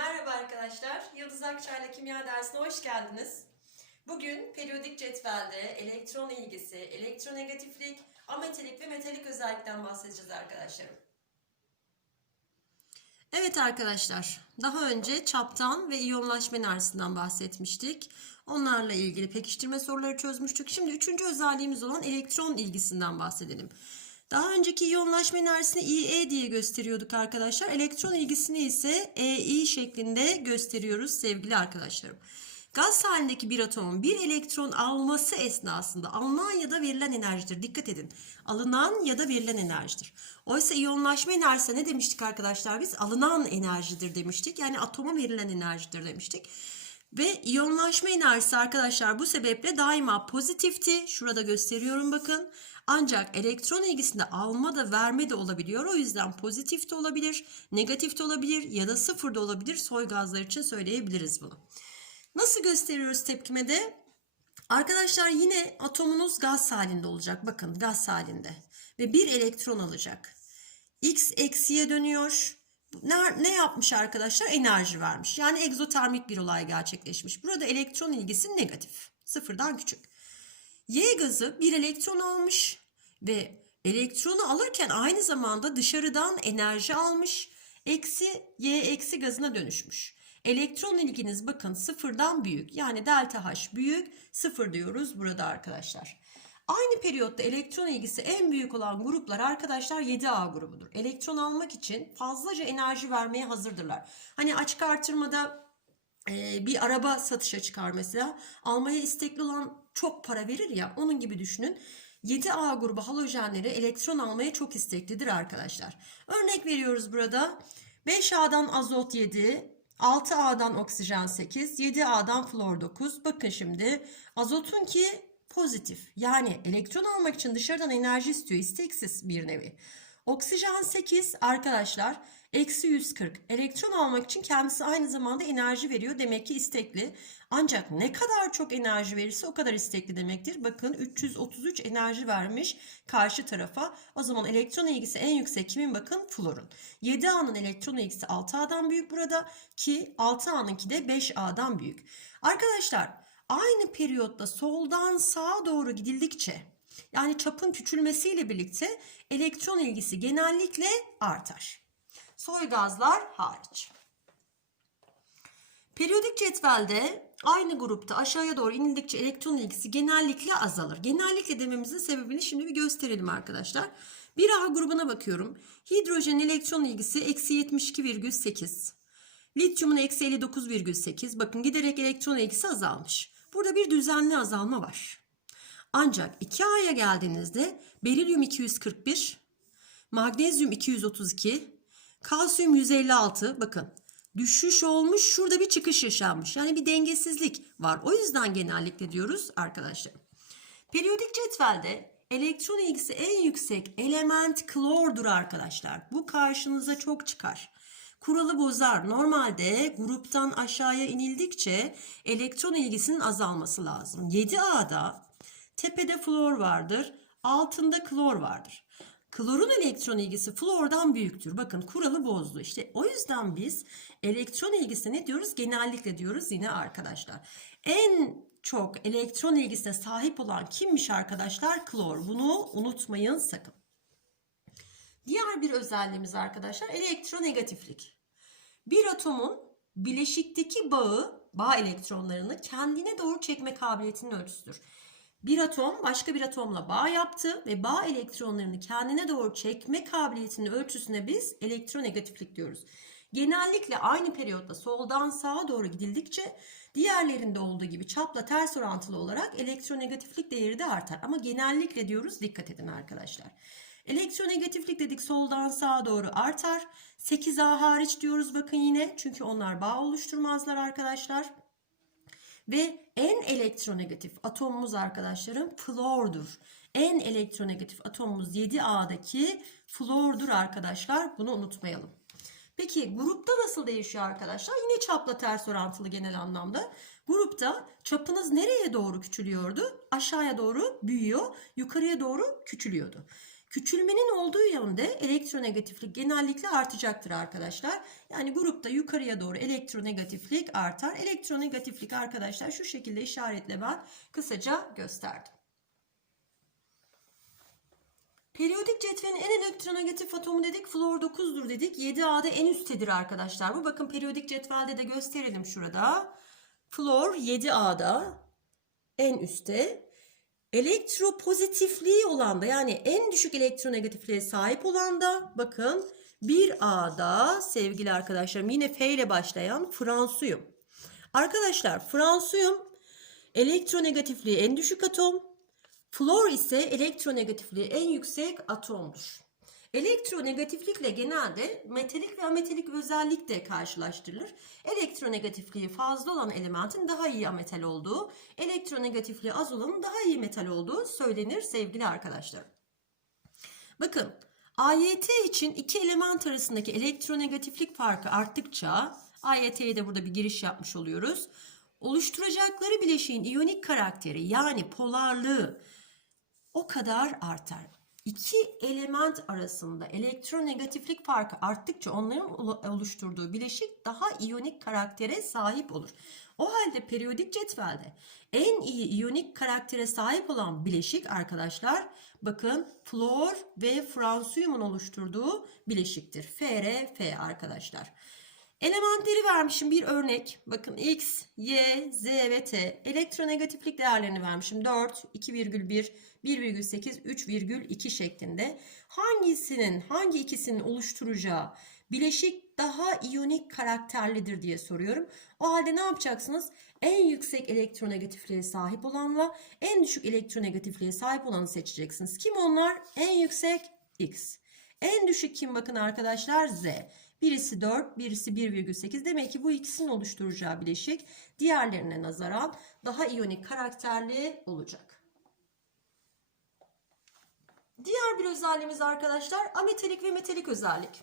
Merhaba arkadaşlar, Yıldız Akçay'la kimya dersine hoş geldiniz. Bugün periyodik cetvelde elektron ilgisi, elektronegatiflik, ametalik ve metalik özellikten bahsedeceğiz arkadaşlarım. Evet arkadaşlar, daha önce çaptan ve iyonlaşma enerjisinden bahsetmiştik. Onlarla ilgili pekiştirme soruları çözmüştük. Şimdi üçüncü özelliğimiz olan elektron ilgisinden bahsedelim. Daha önceki iyonlaşma enerjisini IE diye gösteriyorduk arkadaşlar. Elektron ilgisini ise EI şeklinde gösteriyoruz sevgili arkadaşlarım. Gaz halindeki bir atomun bir elektron alması esnasında alınan ya da verilen enerjidir. Dikkat edin. Alınan ya da verilen enerjidir. Oysa iyonlaşma enerjisi ne demiştik arkadaşlar biz? Alınan enerjidir demiştik. Yani atoma verilen enerjidir demiştik. Ve iyonlaşma enerjisi arkadaşlar bu sebeple daima pozitifti. Şurada gösteriyorum bakın. Ancak elektron ilgisinde alma da verme de olabiliyor. O yüzden pozitif de olabilir, negatif de olabilir ya da sıfır da olabilir. Soy gazlar için söyleyebiliriz bunu. Nasıl gösteriyoruz tepkimede? Arkadaşlar yine atomunuz gaz halinde olacak. Bakın gaz halinde. Ve bir elektron alacak. X eksiye dönüyor. Ne, ne yapmış arkadaşlar? Enerji vermiş. Yani egzotermik bir olay gerçekleşmiş. Burada elektron ilgisi negatif. Sıfırdan küçük. Y gazı bir elektron almış ve elektronu alırken aynı zamanda dışarıdan enerji almış. Eksi Y eksi gazına dönüşmüş. Elektron ilginiz bakın sıfırdan büyük. Yani delta H büyük. Sıfır diyoruz burada arkadaşlar. Aynı periyotta elektron ilgisi en büyük olan gruplar arkadaşlar 7A grubudur. Elektron almak için fazlaca enerji vermeye hazırdırlar. Hani açık artırmada e, bir araba satışa çıkar mesela. Almaya istekli olan çok para verir ya onun gibi düşünün. 7A grubu halojenleri elektron almaya çok isteklidir arkadaşlar. Örnek veriyoruz burada. 5A'dan azot 7, 6A'dan oksijen 8, 7A'dan flor 9. Bakın şimdi azotun ki pozitif. Yani elektron almak için dışarıdan enerji istiyor. isteksiz bir nevi. Oksijen 8 arkadaşlar eksi 140. Elektron almak için kendisi aynı zamanda enerji veriyor. Demek ki istekli. Ancak ne kadar çok enerji verirse o kadar istekli demektir. Bakın 333 enerji vermiş karşı tarafa. O zaman elektron ilgisi en yüksek kimin bakın? Florun. 7A'nın elektron ilgisi 6A'dan büyük burada ki 6A'nınki de 5A'dan büyük. Arkadaşlar aynı periyotta soldan sağa doğru gidildikçe yani çapın küçülmesiyle birlikte elektron ilgisi genellikle artar. Soy gazlar hariç. Periyodik cetvelde aynı grupta aşağıya doğru inildikçe elektron ilgisi genellikle azalır. Genellikle dememizin sebebini şimdi bir gösterelim arkadaşlar. Bir A grubuna bakıyorum. Hidrojen elektron ilgisi eksi 72,8. Lityumun eksi 59,8. Bakın giderek elektron ilgisi azalmış. Burada bir düzenli azalma var. Ancak 2A'ya geldiğinizde berilyum 241, magnezyum 232, kalsiyum 156 bakın düşüş olmuş şurada bir çıkış yaşanmış. Yani bir dengesizlik var. O yüzden genellikle diyoruz arkadaşlar. Periyodik cetvelde elektron ilgisi en yüksek element klordur arkadaşlar. Bu karşınıza çok çıkar. Kuralı bozar. Normalde gruptan aşağıya inildikçe elektron ilgisinin azalması lazım. 7A'da tepede flor vardır, altında klor vardır. Klorun elektron ilgisi flordan büyüktür. Bakın kuralı bozdu. İşte o yüzden biz elektron ilgisine ne diyoruz? Genellikle diyoruz yine arkadaşlar. En çok elektron ilgisine sahip olan kimmiş arkadaşlar? Klor. Bunu unutmayın sakın. Diğer bir özelliğimiz arkadaşlar elektronegatiflik. Bir atomun bileşikteki bağı, bağ elektronlarını kendine doğru çekme kabiliyetinin ölçüsüdür. Bir atom başka bir atomla bağ yaptı ve bağ elektronlarını kendine doğru çekme kabiliyetinin ölçüsüne biz elektronegatiflik diyoruz. Genellikle aynı periyotta soldan sağa doğru gidildikçe diğerlerinde olduğu gibi çapla ters orantılı olarak elektronegatiflik değeri de artar. Ama genellikle diyoruz dikkat edin arkadaşlar. Elektronegatiflik dedik soldan sağa doğru artar. 8A hariç diyoruz bakın yine çünkü onlar bağ oluşturmazlar arkadaşlar. Ve en elektronegatif atomumuz arkadaşlarım flordur. En elektronegatif atomumuz 7A'daki flordur arkadaşlar. Bunu unutmayalım. Peki grupta nasıl değişiyor arkadaşlar? Yine çapla ters orantılı genel anlamda. Grupta çapınız nereye doğru küçülüyordu? Aşağıya doğru büyüyor, yukarıya doğru küçülüyordu. Küçülmenin olduğu yönde elektronegatiflik genellikle artacaktır arkadaşlar. Yani grupta yukarıya doğru elektronegatiflik artar. Elektronegatiflik arkadaşlar şu şekilde işaretle ben kısaca gösterdim. Periyodik cetvelin en elektronegatif atomu dedik. Flor 9'dur dedik. 7A'da en üsttedir arkadaşlar. Bu bakın periyodik cetvelde de gösterelim şurada. Flor 7A'da en üstte. Elektropozitifliği olan da yani en düşük elektronegatifliğe sahip olan da bakın 1A'da sevgili arkadaşlarım yine F ile başlayan fransuyum. Arkadaşlar fransuyum elektronegatifliği en düşük atom. Flor ise elektronegatifliği en yüksek atomdur. Elektronegatiflikle genelde metalik ve ametalik özellik de karşılaştırılır. Elektronegatifliği fazla olan elementin daha iyi ametal olduğu, elektronegatifliği az olanın daha iyi metal olduğu söylenir sevgili arkadaşlar. Bakın AYT için iki element arasındaki elektronegatiflik farkı arttıkça AYT'ye de burada bir giriş yapmış oluyoruz. Oluşturacakları bileşiğin iyonik karakteri yani polarlığı o kadar artar. İki element arasında elektronegatiflik farkı arttıkça onların oluşturduğu bileşik daha iyonik karaktere sahip olur. O halde periyodik cetvelde en iyi iyonik karaktere sahip olan bileşik arkadaşlar bakın flor ve fransiyumun oluşturduğu bileşiktir. FRF arkadaşlar. Elementleri vermişim bir örnek. Bakın X, Y, Z ve T. Elektronegatiflik değerlerini vermişim. 4, 2,1, 1,8, 3,2 şeklinde. Hangisinin, hangi ikisinin oluşturacağı bileşik daha iyonik karakterlidir diye soruyorum. O halde ne yapacaksınız? En yüksek elektronegatifliğe sahip olanla en düşük elektronegatifliğe sahip olanı seçeceksiniz. Kim onlar? En yüksek X. En düşük kim bakın arkadaşlar? Z. Birisi 4, birisi 1,8. Demek ki bu ikisinin oluşturacağı bileşik diğerlerine nazaran daha iyonik karakterli olacak. Diğer bir özelliğimiz arkadaşlar ametalik ve metalik özellik.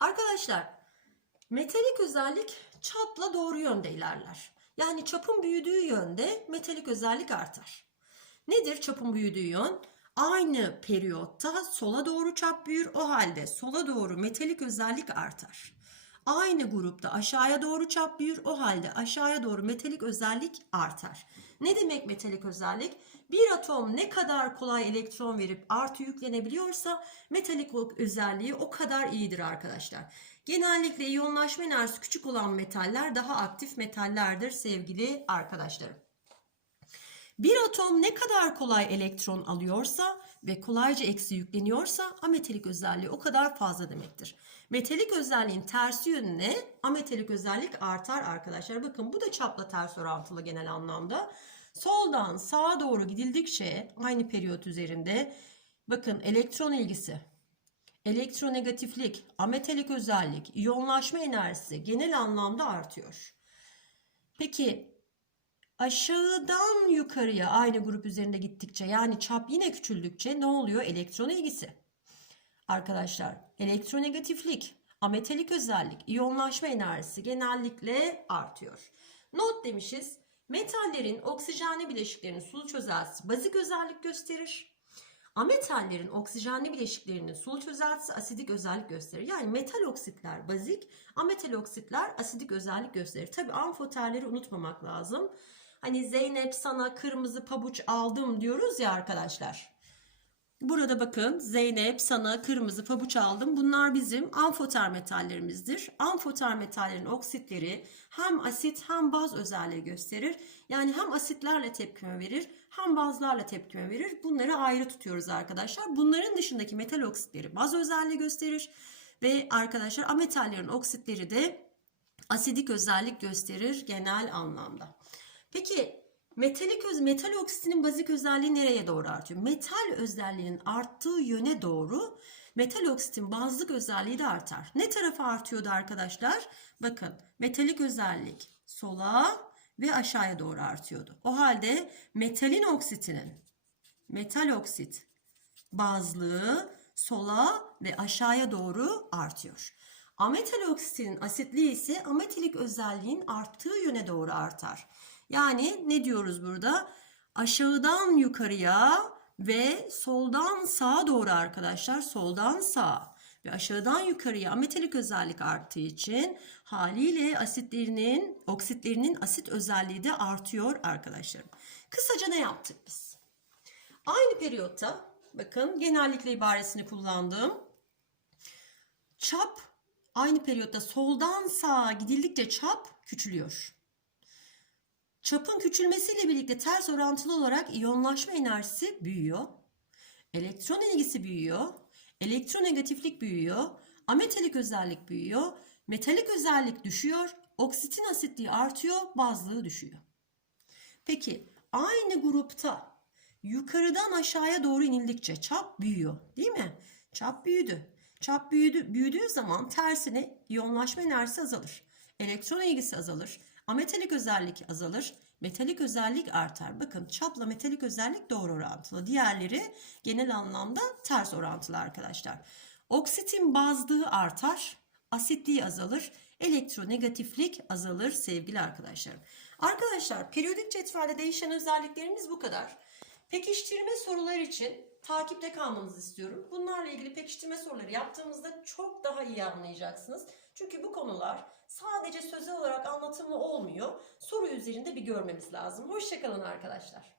Arkadaşlar metalik özellik çapla doğru yönde ilerler. Yani çapın büyüdüğü yönde metalik özellik artar. Nedir çapın büyüdüğü yön? aynı periyotta sola doğru çap büyür. O halde sola doğru metalik özellik artar. Aynı grupta aşağıya doğru çap büyür. O halde aşağıya doğru metalik özellik artar. Ne demek metalik özellik? Bir atom ne kadar kolay elektron verip artı yüklenebiliyorsa metalik özelliği o kadar iyidir arkadaşlar. Genellikle iyonlaşma enerjisi küçük olan metaller daha aktif metallerdir sevgili arkadaşlarım. Bir atom ne kadar kolay elektron alıyorsa ve kolayca eksi yükleniyorsa ametalik özelliği o kadar fazla demektir. Metalik özelliğin tersi yönüne ametalik özellik artar arkadaşlar. Bakın bu da çapla ters orantılı genel anlamda. Soldan sağa doğru gidildikçe aynı periyot üzerinde bakın elektron ilgisi, elektronegatiflik, ametalik özellik, iyonlaşma enerjisi genel anlamda artıyor. Peki aşağıdan yukarıya aynı grup üzerinde gittikçe yani çap yine küçüldükçe ne oluyor? Elektron ilgisi. Arkadaşlar elektronegatiflik, ametalik özellik, iyonlaşma enerjisi genellikle artıyor. Not demişiz. Metallerin oksijenli bileşiklerinin sulu çözeltisi bazik özellik gösterir. Ametallerin oksijenli bileşiklerinin sulu çözeltisi asidik özellik gösterir. Yani metal oksitler bazik, ametal oksitler asidik özellik gösterir. Tabi amfoterleri unutmamak lazım. Hani Zeynep sana kırmızı pabuç aldım diyoruz ya arkadaşlar. Burada bakın Zeynep sana kırmızı pabuç aldım. Bunlar bizim amfoter metallerimizdir. Amfoter metallerin oksitleri hem asit hem baz özelliği gösterir. Yani hem asitlerle tepkime verir hem bazlarla tepkime verir. Bunları ayrı tutuyoruz arkadaşlar. Bunların dışındaki metal oksitleri baz özelliği gösterir. Ve arkadaşlar ametallerin oksitleri de asidik özellik gösterir genel anlamda. Peki metalik öz metal oksitinin bazik özelliği nereye doğru artıyor? Metal özelliğinin arttığı yöne doğru metal oksitin bazlık özelliği de artar. Ne tarafa artıyordu arkadaşlar? Bakın metalik özellik sola ve aşağıya doğru artıyordu. O halde metalin oksitinin metal oksit bazlığı sola ve aşağıya doğru artıyor. Ametal oksitinin asitliği ise ametalik özelliğin arttığı yöne doğru artar. Yani ne diyoruz burada? Aşağıdan yukarıya ve soldan sağa doğru arkadaşlar soldan sağa ve aşağıdan yukarıya ametalik özellik arttığı için haliyle asitlerinin oksitlerinin asit özelliği de artıyor arkadaşlarım. Kısaca ne yaptık biz? Aynı periyotta bakın genellikle ibaresini kullandım. Çap aynı periyotta soldan sağa gidildikçe çap küçülüyor. Çapın küçülmesiyle birlikte ters orantılı olarak iyonlaşma enerjisi büyüyor. Elektron ilgisi büyüyor. Elektronegatiflik büyüyor. Ametalik özellik büyüyor. Metalik özellik düşüyor. Oksitin asitliği artıyor. Bazlığı düşüyor. Peki aynı grupta yukarıdan aşağıya doğru inildikçe çap büyüyor değil mi? Çap büyüdü. Çap büyüdü, büyüdüğü zaman tersine iyonlaşma enerjisi azalır. Elektron ilgisi azalır. Ametalik özellik azalır. Metalik özellik artar. Bakın çapla metalik özellik doğru orantılı. Diğerleri genel anlamda ters orantılı arkadaşlar. Oksitin bazlığı artar. Asitliği azalır. Elektronegatiflik azalır sevgili arkadaşlarım. Arkadaşlar periyodik cetvelde değişen özelliklerimiz bu kadar. Pekiştirme sorular için takipte kalmanızı istiyorum. Bunlarla ilgili pekiştirme soruları yaptığımızda çok daha iyi anlayacaksınız. Çünkü bu konular sadece sözel olarak anlatımlı olmuyor. Soru üzerinde bir görmemiz lazım. Hoşçakalın arkadaşlar.